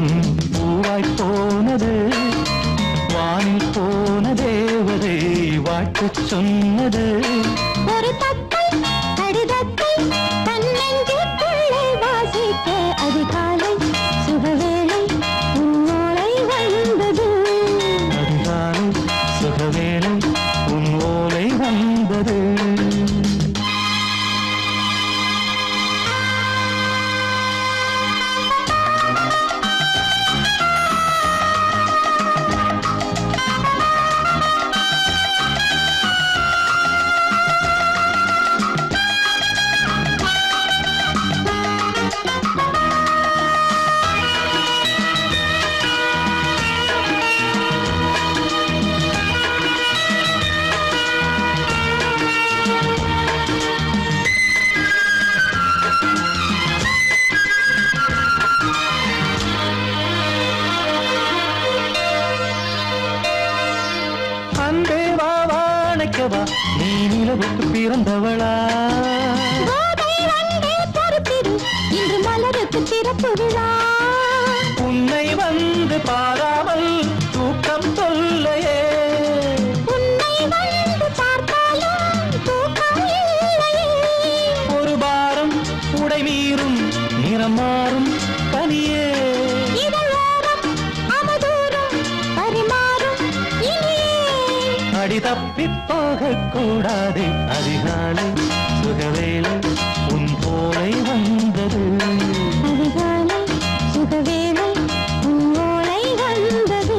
காகிதம் பூவாய் போனது, வானில் போன தேவதை வாழ்த்து சொன்னது. ஒரு தத்தை கடிதத்தை தன்னெஞ்சுக்குள்ளே வாசிக்க அதிகாலை சுகவேளை உன்னோலை வந்தது. அதிகாலை சுகவேளை உன் ஓலை வந்தது. நீ நிலவுக்கு பிறந்தவளா? இன்று மலருக்கு திறப்பு விழா. உன்னை வந்து பாராமல் தூக்கம் சொல்லையே. உன்னை வந்து பார்த்தாலும் தூக்கம் இல்லையே. ஒரு பாரம் உடை மீறும் நிறம் மாறும் தனியே. இதழோரம் அமதூரம் பரிமாறும் இனியே. அடி தப்பி போகக்கூடாது. அதிகாலை சுகவேளை உன் போலை வந்தது. அதிகாலை சுகவேளை உன் ஓலை வந்தது.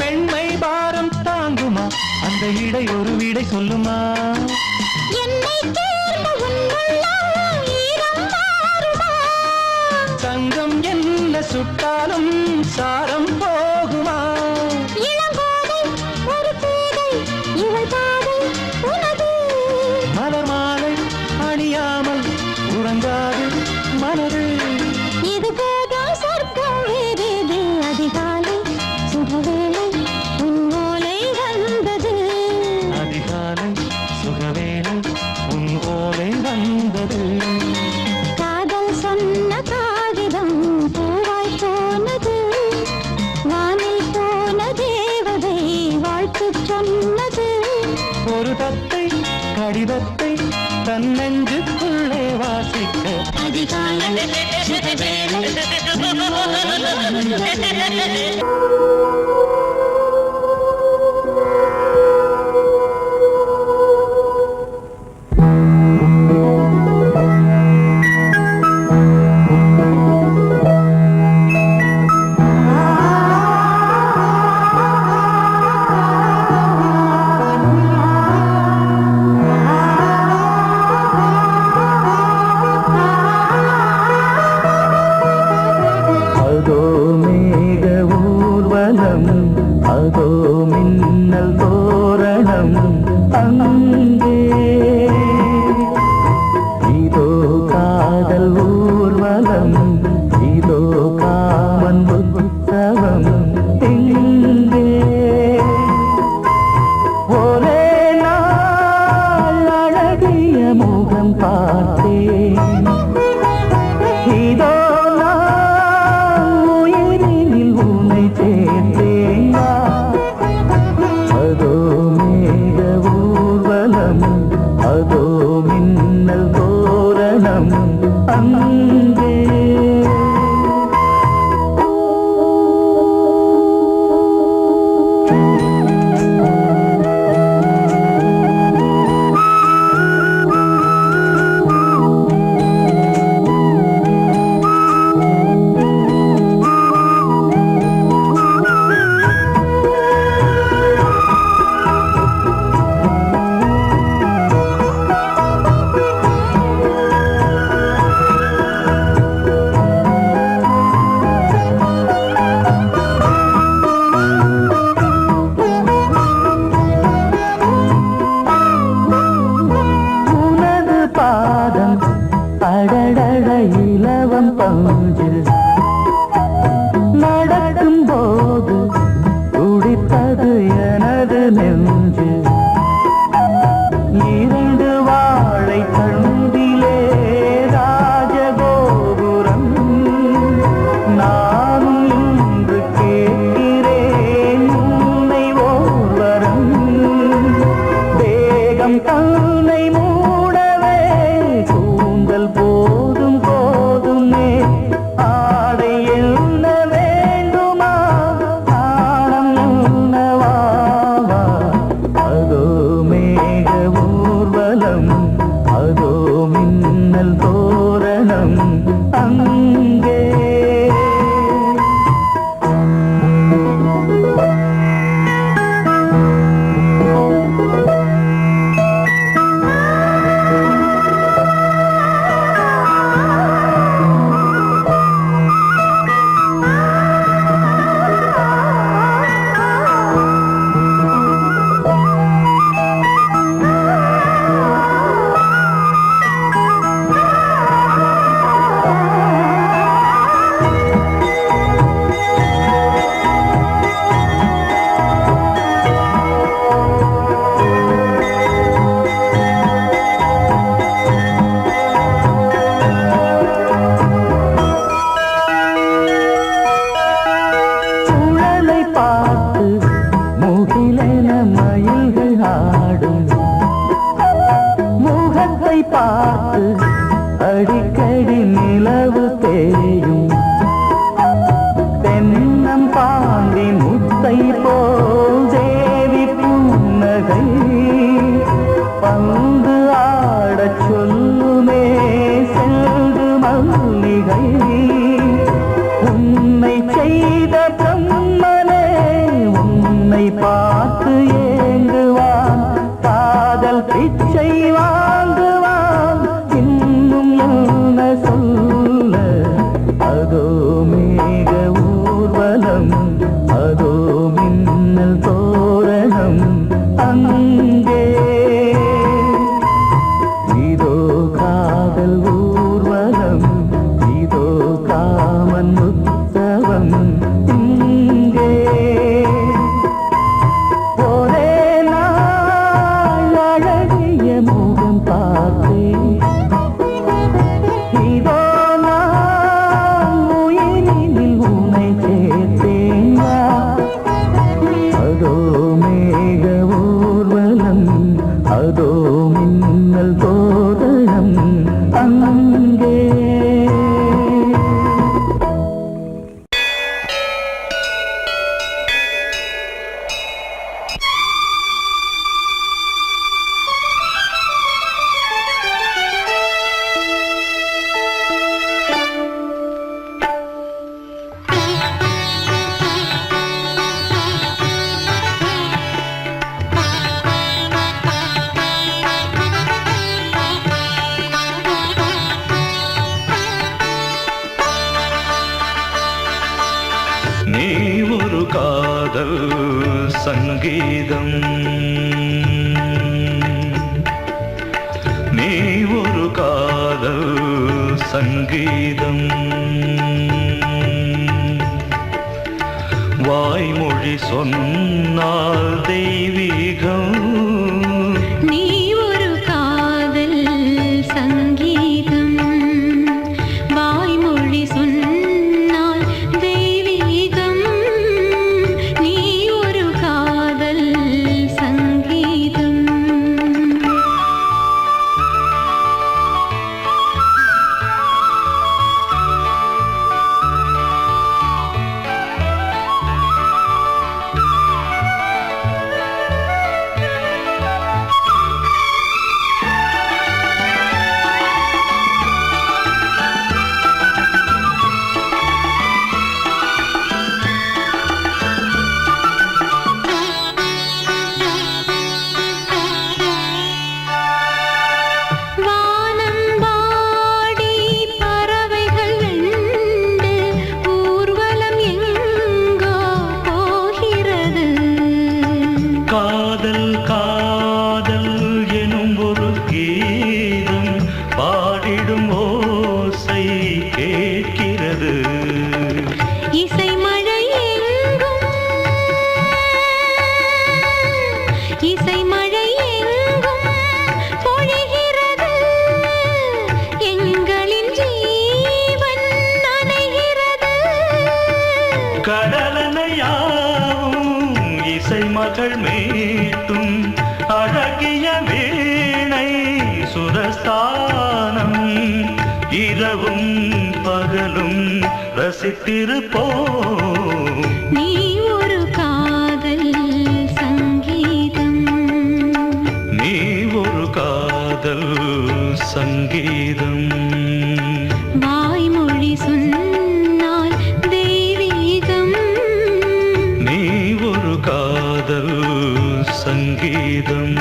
பெண்மை பாரம் தாங்குமா? அந்த இடை ஒரு விடை சொல்லுமா? என்னை தேர்ந்த உன்னுள்ளம் ஈரம் மாறுமா? தங்கம் என்ன சுட்டாலும் சாரம் போகுமா? இளங்கோதை ஒரு பேதை இவள் பாதை உனது. மலர் மாலை அணியாமல் உறங்காது மனது. இது போதும் சொர்க்கம் வேறேது. அதிகாலை சுகவேளை உன் ஓலை வந்தது. அதிகாலை சுகவேளை உன் ஓலை வந்தது. காதல் சொன்ன காகிதம் பூவாய் போனது, வானில் போன தேவதை வாழ்த்து சொன்னது. ஒரு தத்தை கடிதத்தை தன்னெஞ்சுக்குள்ளே வாசிக்க அதிகாலை சுகவேளை உன் ஓலை வந்தது. அதோ மின்னல் தோரணம் அங்கே. இதோ காதல் ஊர்வலம், இதோ காமன் உற்சவம் எங்கே. ஒரே நாள் அழகிய முகம் பார்த்தேன். இதோ அதோ மின்னல் தோரணம் அங்கே. நெஞ்சு இரண்டு வாழை தண்டிலே ராஜகோபுரம் நானும் இன்று கேட்கிறேன் உன்னை ஓர்வரம் தேகம் தன்னை மூடவே கூந்தல் போதும் போதுமே ஆடை என்ன வேண்டுமா ஆடம் என்னவா அதோ மேக ஊர்வலம் அதோ மின்னல் தோரணம் அங்கே சுழலை பார்த்து முகிலென மயில்கள் ஆடும் முகத்தை பார்த்து அடிக்கடி நிலவு தேயும் தென்னம் பாண்டி முத்தை போல் தேவி புன்னகை பந்து ஆடச் சொல்லுமே செல்து மல்லிகை உன்னை செய்த பிரம்மனே உன்னை பார்த்து ஏங்குவான் காதல் பிச்சை வாங்குவான் இன்னும் என்ன சொல்ல அதோ மேக ஊர்வலம் அதோ மின்னல் தோரணம் அங்கே இதோ காதல் ஊர்வலம் இதோ காமன் உற்சவம் இங்கே ஒரே நாள் அழகிய முகம் பார்த்தேன் இதோ நான் உயிரினில் உன்னை சேர்த்தேன் அதோ மேக ஊர்வலம் அதோ மின்னல் தோரணம் அங்கே நீ ஒரு காதல் சங்கீதம் நீ ஒரு காதல் சங்கீதம் வாய்மொழி சொன்னால் தெய்வீகம் நீ ஒரு காதல் சங்கீதம் வாய்மொழி சொன்னால் தெய்வீகம் நீ ஒரு காதல் சங்கீதம் மலர்கள் மீட்டும் அழகிய வீணை சுரஸ்தானம் இரவும் பகலும் ரசித்திருப்போம். நீ ஒரு காதல் சங்கீதம், நீ ஒரு காதல் சங்கீதம். வாய்மொழி சொன்னால் தெய்வீகம், நீ ஒரு காதல் சங்கீதம்.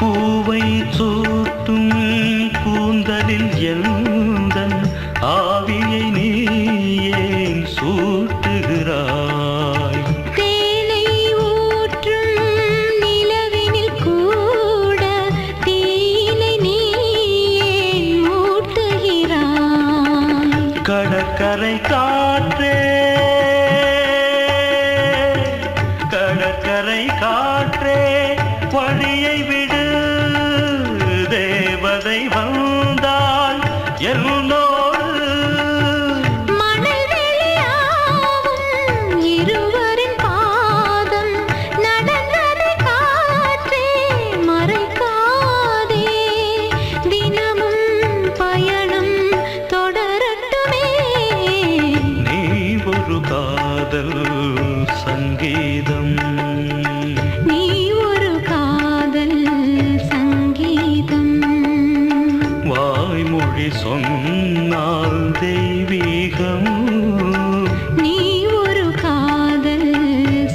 பூவை சூட்டும் கூந்தலில் எந்தன் ஆவியை நீ ஏன் சூட்டுகிறாய்? தேனை ஊற்றும் நிலவினில் கூட தீனை நீ ஏன் மூட்டுகிறாய்? கடற்கரை காற்றே, கடற்கரை காற்றே வழியை விடு, தேவதை வந்தால் என்னோடு. மணல் வெளியாகும் இருவரின் பாதம் நடந்ததை காற்றே மறைக்காதே, தினமும் பயணம் தொடரட்டுமே. நீ ஒரு காதல் சங்கீதம், நீ ஒரு காதல் சங்கீதம். வாய்மொழி சொன்னால் தெய்வீகம். நீ ஒரு காதல்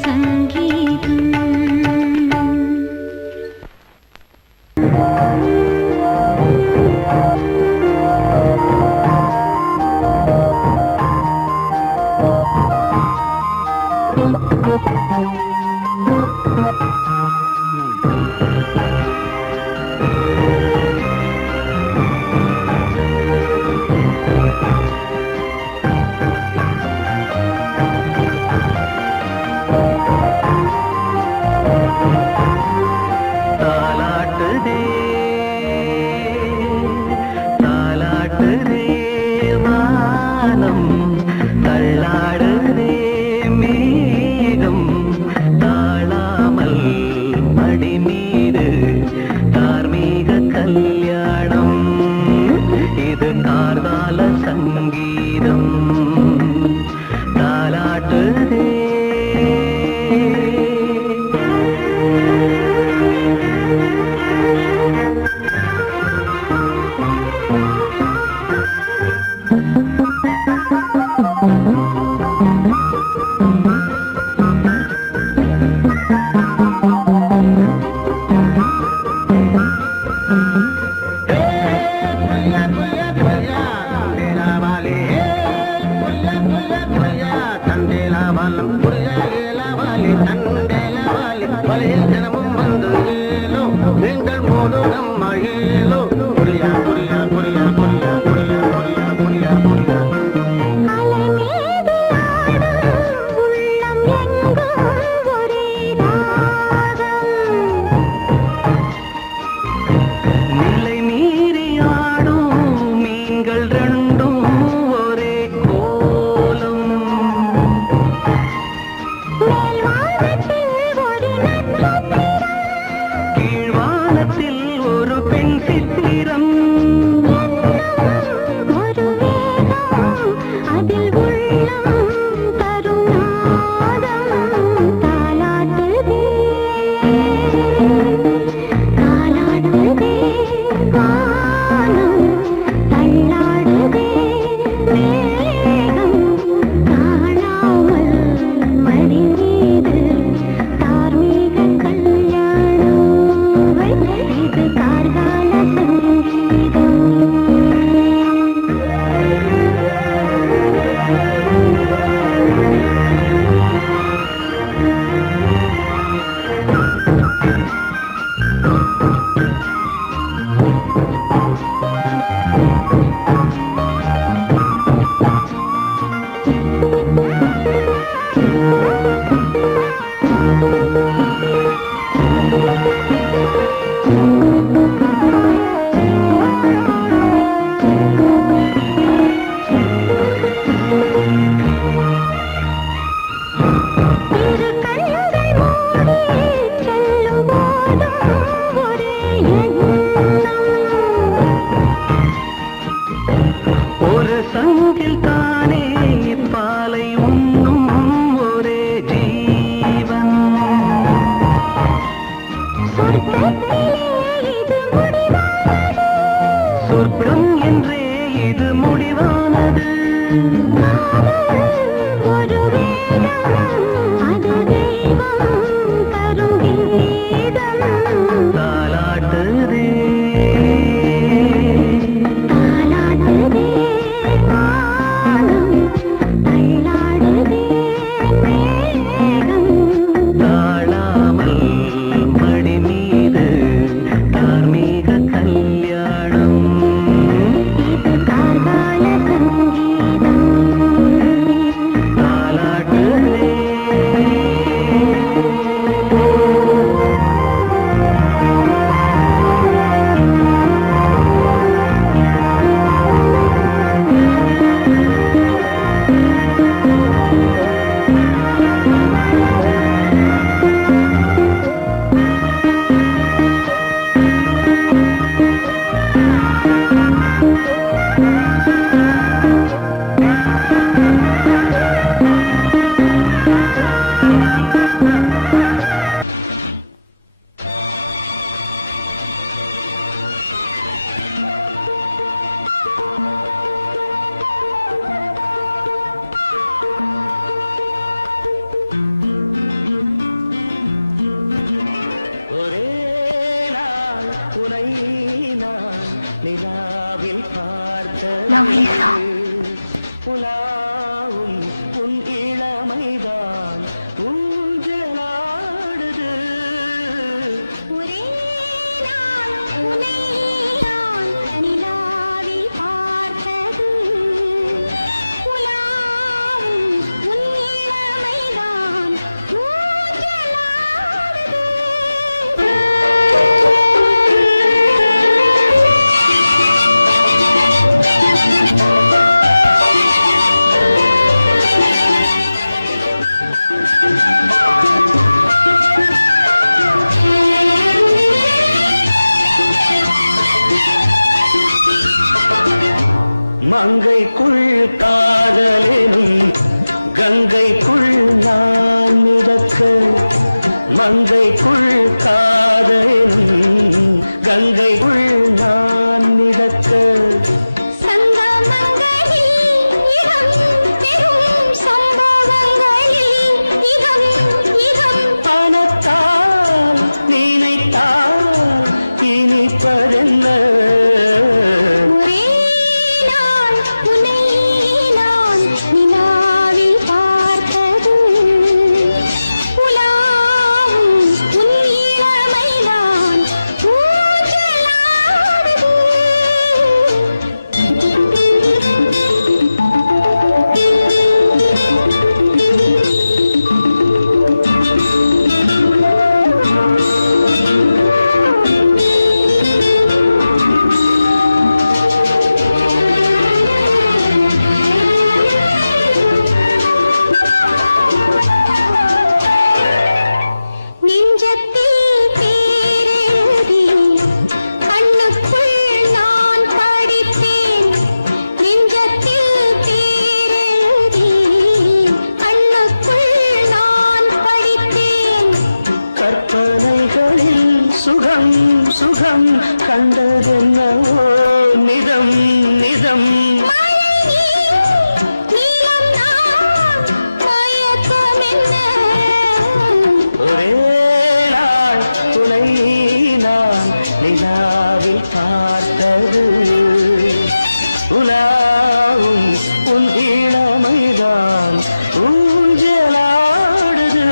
சங்கீதம். தாலாட்டுதே, தாலாட்டுதே வானம், தள்ளாடுதே மேகம், தாழாமல் மடி மீது தார்மீக கல்யாணம். இது கார்கால சங்கீதம். தாலாட்டுதே, அலைமீது ஆடும் உள்ளம் எங்கும் ஒரே ராகம். நிலை மீறி ஆடும் மீன்கள் ரெண்டும் ஒரே கோலம். மேல்வானத்தில் ஒரு நட்சத்திரம், கீழ்வானத்தில் ஒரு பெண் சித்திரம். ஒரு வேகம் அதில் உள்ளம் தரும் நாதம். தாலாட்டுதே, தாலாட்டுதே வானம், தள்ளாடுதே மேகம், காணாமல் மடி மீது தார்மீக கல்யாணம். இது கார்கால சங்கீதம். சங்கில் தானே பாலை உண்ணும் ஒரே ஜீவன். சொர்க்கம் என்றே இது முடிவானது. ஒரு வேதம் அது தெய்வம் தரும் கீதம். தாலாட்டுதே தாலாடுதே வானம், தள்ளாடுதே மேகம். தாழாமல் மடி மீது தார்மீக கல்யாணம். இது கார்கால சங்கீதம். தாலாட்டுதே மங்கைக்குள் காதலும் கங்கைக்குள் நான் மிதக்க. மங்கைக்குள் காதலும் கங்கைக்குள் நான் மிதக்க. பணத்தால் நினைத்தால் இனிப்பதென்ன. சுகம் சுகம் கண்டதென்னவோ நிதம் நிதம். ஒரே நாள் துணை நான் நிலாவில் பார்த்தது. உலாவும் உன் இளமைதான் ஊஞ்சலாடுது.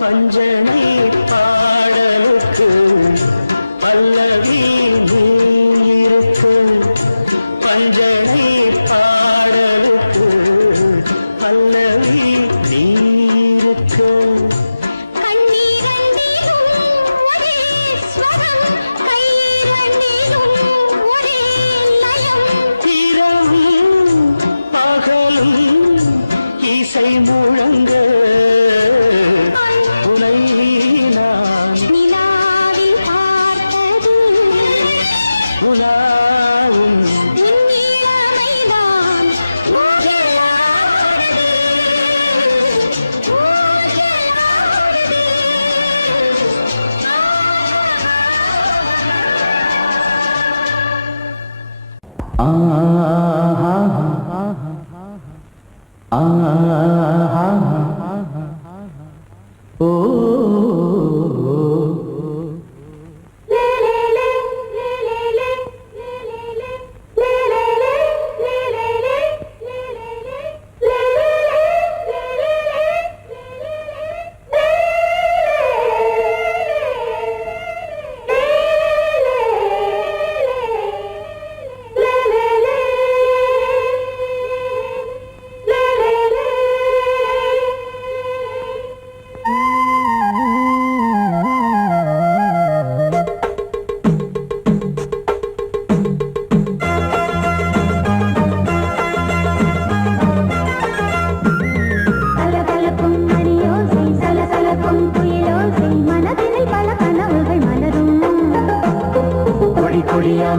பஞ்சனை பாடலுக்கு பல்லவி நீருக்கு. பஞ்சனை பாடலுக்கு பல்லவி நீருக்கு.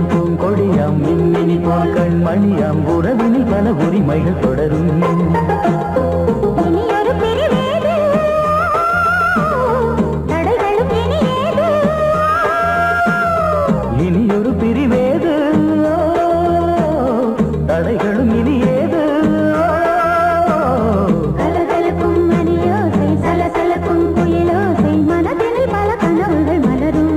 பூங்கொடியாம் மின்மினி போல் கண்மணியாம் உறவினில் பல உரிமைகள் தொடரும் இனியொரு பிரிவேது தடைகளும் இனி ஏது கலகலக்கும் மணியோசை சலசலக்கும் குயிலோசை மனதினில் பல கனவுகள் மலரும்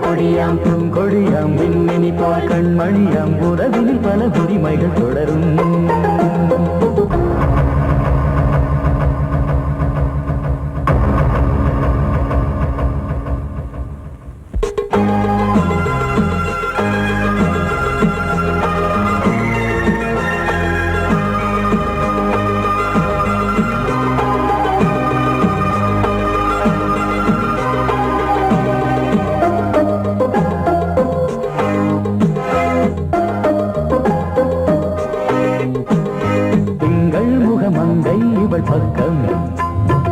கொடியாம் பூங்கொடியாம் மின்மினி போல் கண்மணியாம் உறவினில் பல உரிமைகள் தொடரும் பக்கம்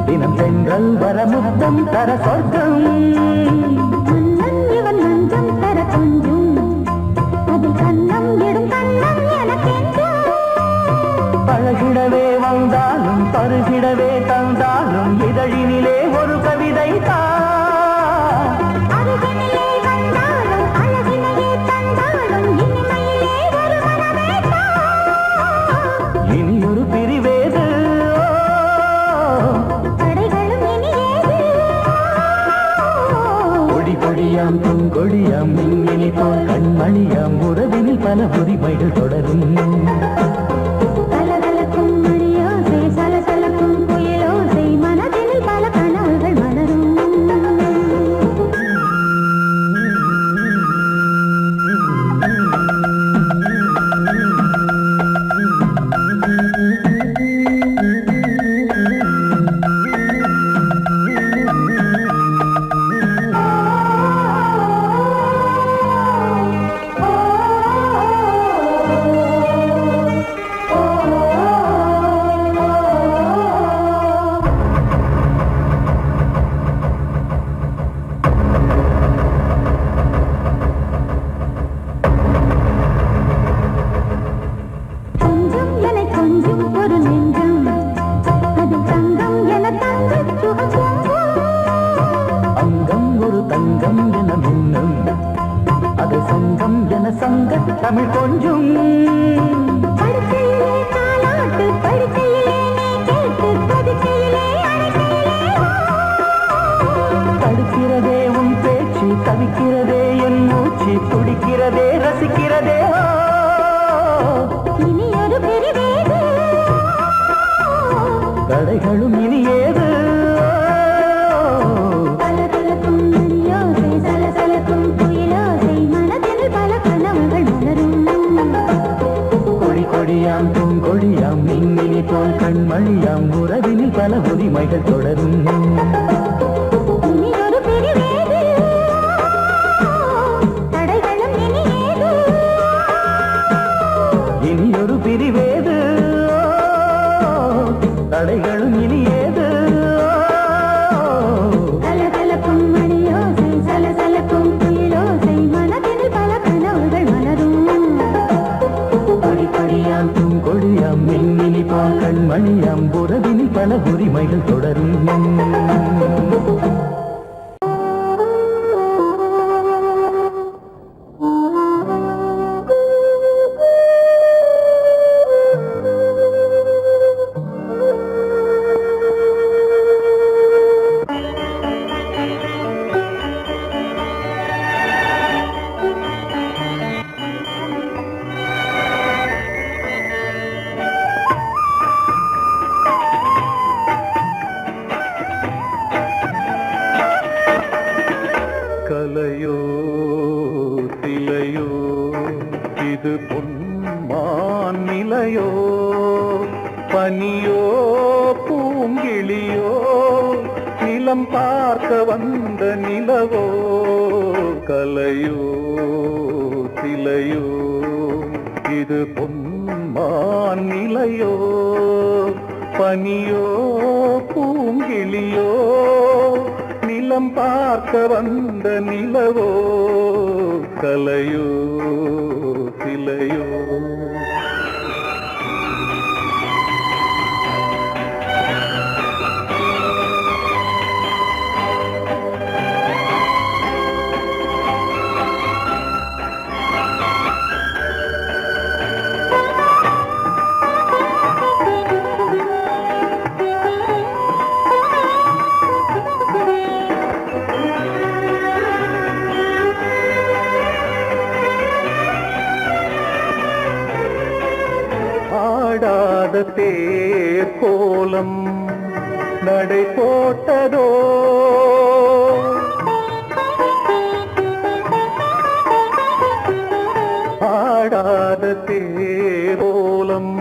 தினம் சென்றல் வர முத்தம் தர சொர்க்கம் இவன் நஞ்சம் தர கொஞ்சம் அதில் கண்ணம் இடும் கண்ணம் எனக்கென்றும் பழகிடவே வந்தாலும் பருகிடவே தந்தாலும் இதழினிலே ஒரு கவிதை அருகினிலே வந்தாலும் அழகினையே தந்தாலும் இனிமையிலே ஒரு மனமே இனியொரு பிரிவேது கொடியாம் பூங்கொடியாம் மின்மினி போல் கண்மணியாம் உறவினில் பல உரிமைகள் தொடரும் கலகலக்கும் மணியோசை சலசலக்கும் குயிலோசை மனதினில் பல கனவுகள் மலரும் தமிழ் கொஞ்சம் படுக்கையிலே தாலாட்டு படுக்கையிலே நீ கேட்டு படுக்கையிலே தடுக்கிறதே உன் பேச்சு தவிக்கிறதே என் மூச்சு துடிக்கிறதே ரசிக்கிறதே இனி ஒரு பிரிவேது தடைகளும் இனி ஏது கலகலக்கும் மணியோசை சலசலக்கும் குயிலோசை மனதில் பல கனவுகள் மலரும் கொடியாம் பூங்கொடியாம் மின்மினி போல் கண்மணியாம் உறவினில் பல உரிமைகள் தொடரும் இனி ஒரு பிரிவேது தடைகளும் இனி ஏது இனியொரு பிரிவேது தடைகளும் இனி ஏது கலகலக்கும் மணியோசை சலசலக்கும் குயிலோசை மனதில் பல கனவுகள் மலரும் கொடியாம் பூங்கொடியாம் மின்மினி போல் கண்மணியாம் உறவினில் பல உரிமைகள் தொடரும் கலையோ சிலையோ இது பொன்மான் நிலையோ பனியோ பூங்கிளியோ நிலம் பார்க்க வந்த நிலவோ கலையோ சிலையோ இது பொன்மான் நிலையோ பனியோ பூங்கிளியோ நிலம் பார்க்க வந்த நிலவோ கலையோ சிலையோ ஆடாத தேர் கோலம் நடை போட்டதோ ஆடாத தேர் கோலம்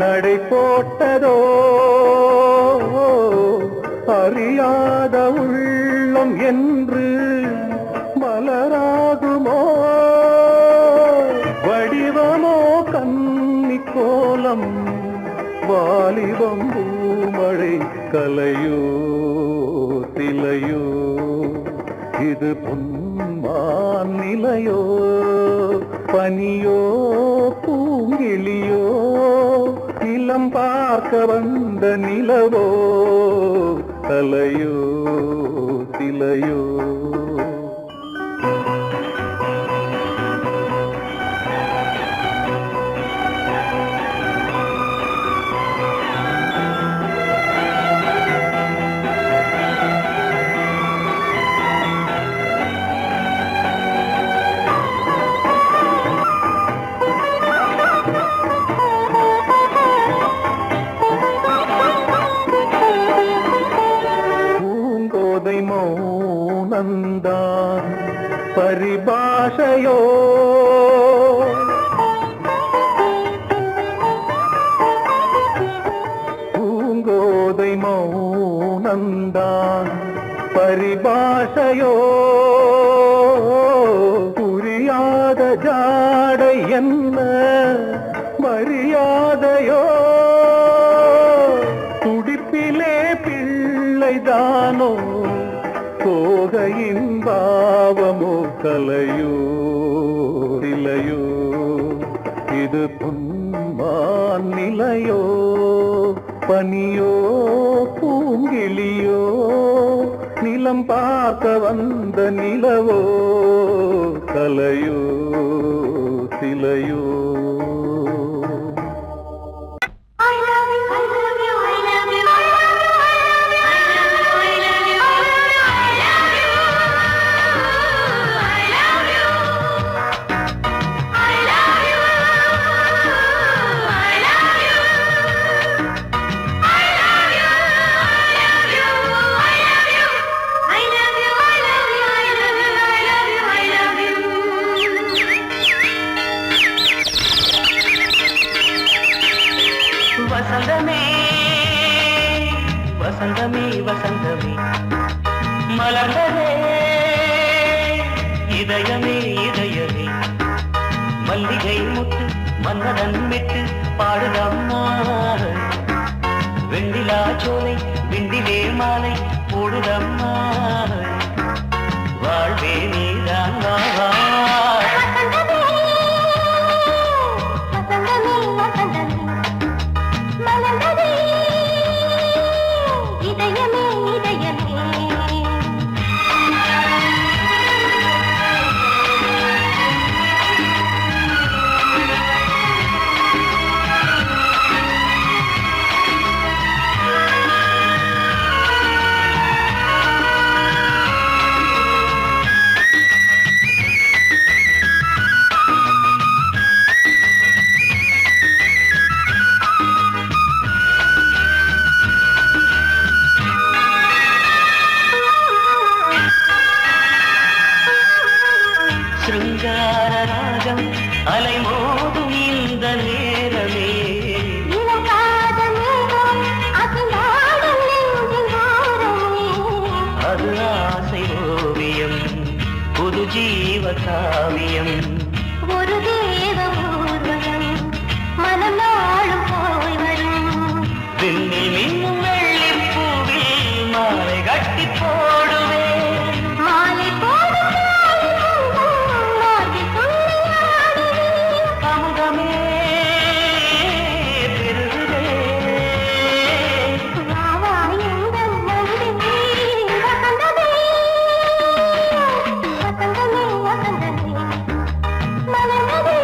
நடை போட்டதோ அறியாத உள்ளம் என்று மலராகுமோ வடிவமோ கன்னி கோலம் வாலிபம் பூமழை கலையோ சிலையோ இது பொன்மான் நிலையோ பனியோ பூங்கிளியோ நிலம் பார்க்க வந்த நிலவோ கலையோ சிலையோ மௌனந்தான் பரிபாஷையோ பூங்கோதை மௌனந்தான் பரிபாஷையோ புரியாத ஜாடை என்ன மரியாதையோ துடிப்பிலே பிள்ளைதானோ கோகையின் பாவமோ கலையோ சிலையோ இது பொன்மான் நிலையோ பனியோ பூங்கிளியோ நிலம் பார்க்க வந்த நிலவோ கலையோ சிலையோ வசந்தமே வசந்தமே வசந்தமே மலர்ந்ததே இதயமே இதயமே மல்லிகை முட்டு மன்னதன் மெட்டு பாடுதம்மா வெண்ணிலா சோலை விண்டிலே மாலை போடுதம்மா வாழ்வே நீதான் வா ஜீவ காவியம் ஒரு தேவ ஊர்வலம் மனம் நாளும் போய் வரும் விண்ணில் மின்னும் வெள்ளி பூவில் மாலை கட்டி போடுவேன் மாலை போடும் மார்கழி துள்ளியாடுவேன் அமுதமே பெருகுதே வா வா எங்கள் நந்தினி வசந்தமே வசந்தமே வசந்தமே மலர்ந்ததே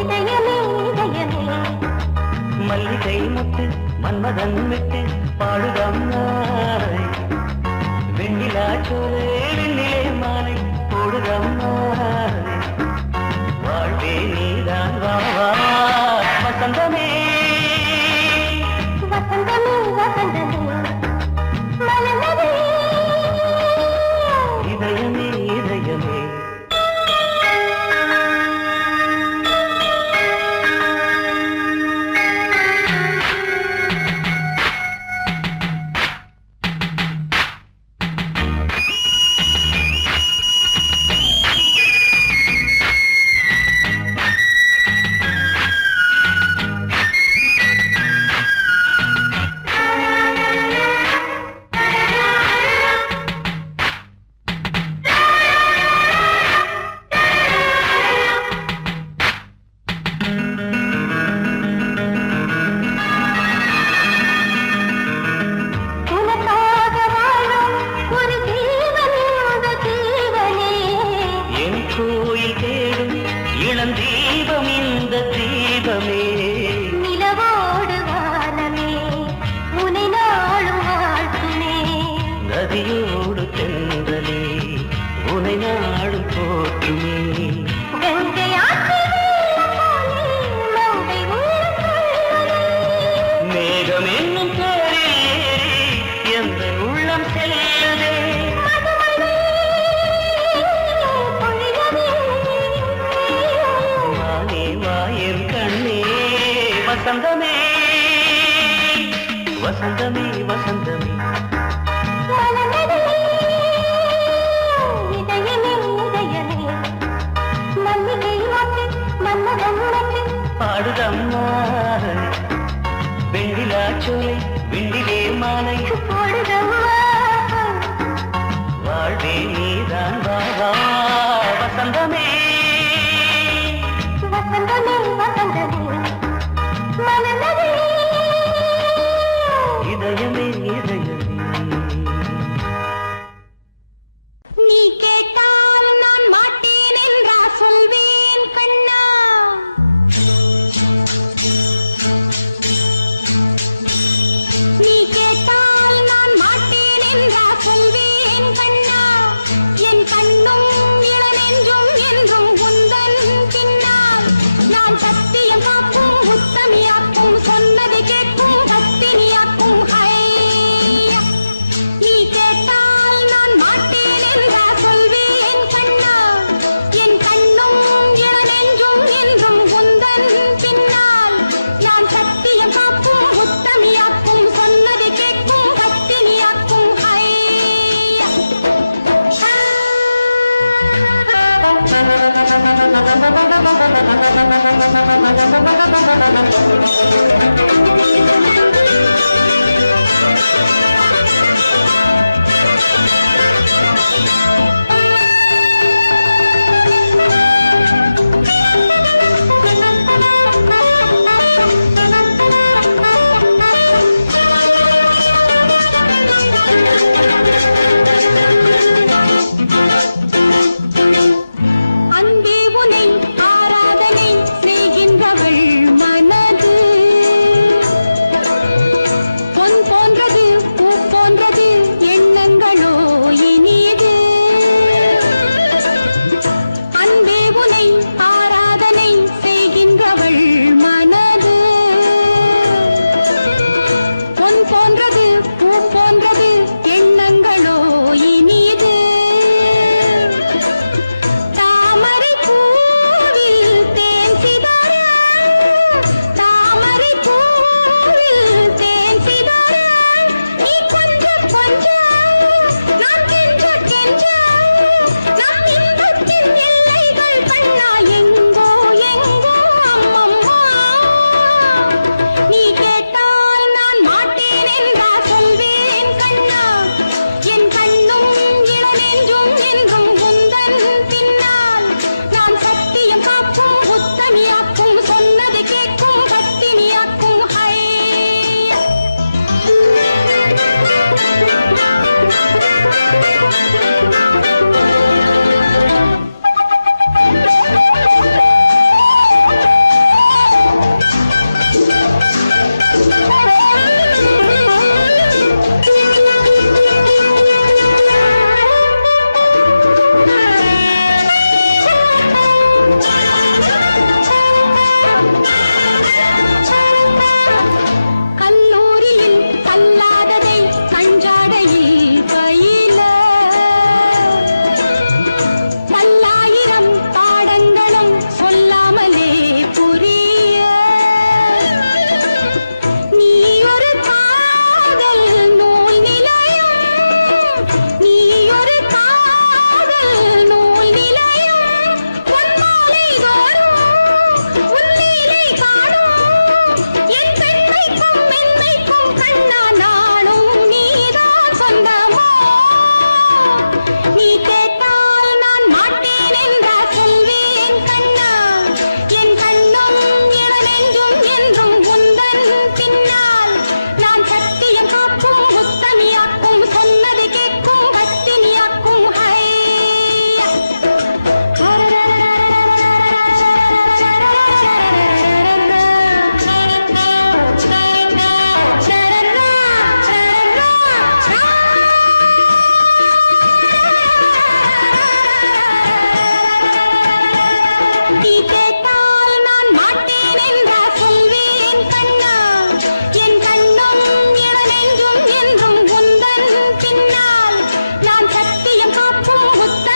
இதயமே இதயமே மல்லிகை முத்து மன்மதன் விட்டு பாடுதம் நாய் வெண்ணிலா சோலை வெண்ணிலே மாலை போடுதம் நாய் வாழ்வே நீதான் வா வா வசந்தமே வசந்தமே வசந்தமே மலர்ந்ததே இதயமே இதயமே உனக்காக வாழும் ஒரு ஜீவனே அந்த ஜீவனே என் கோயில் தேடும் இளம் தீபம் இந்த தீபமே நிலவோடு வானமே உனை நாளும் வாழ்த்துமே நதியோடு தென்றலே உனை நாடும் போற்றுமே கங்கை ஆற்று வெள்ளம் போலே மங்கை உள்ளம் கொள்ளுதே. மேகம் என்னும் பேரில் ஏறி எந்த உள்ளம் செல்லுதே மதுமழை பொழியவே. வானே வாயன் கண்ணே வசந்தமே வசந்தமே வசந்தமே மலர்ந்ததே இதயமே இதயமே மல்லிகை மொட்டு மன்மதன் மொட்டு பாடுதம்மா வெண்ணிலா சோலை விண்ணிலே மாலை போடுதம்மா வாழ்வே நீதான் வா வா வசந்தமே வசந்தமே வசந்தமே மலர்ந்ததே இதயமே இதயமே நீ கேட்டால் நான் மாட்டேன் என்றா சொல்வேன் கண்ணா நீ கேட்டால் நான் மாட்டேன் என்றா சொல்வேன் கண்ணா என் கண்ணும் இளநெஞ்சும் என்றும் உந்தன் பின்னால் நான் சத்தியம் காக்கும் உத்தமியாக்கும் சொன்னதை கேட்கும் பத்தினியாக்கும் ஹையா நீ கேட்டால் நான் மாட்டேன் என்றா சொல்வேன் கண்ணா என் கண்ணும் இளநெஞ்சும் என்றும் உந்தன் பின்னால் நான் சத்தியம் காக்கும் உத்தமியாக்கும் சொன்னதை கேட்கும் பத்தினியாக்கும் ஹையா அன்பே உனை ஆராதனை செய்கின்றவள் மனது பின்னால் நான் சத்தியம் காக்கும் முத்த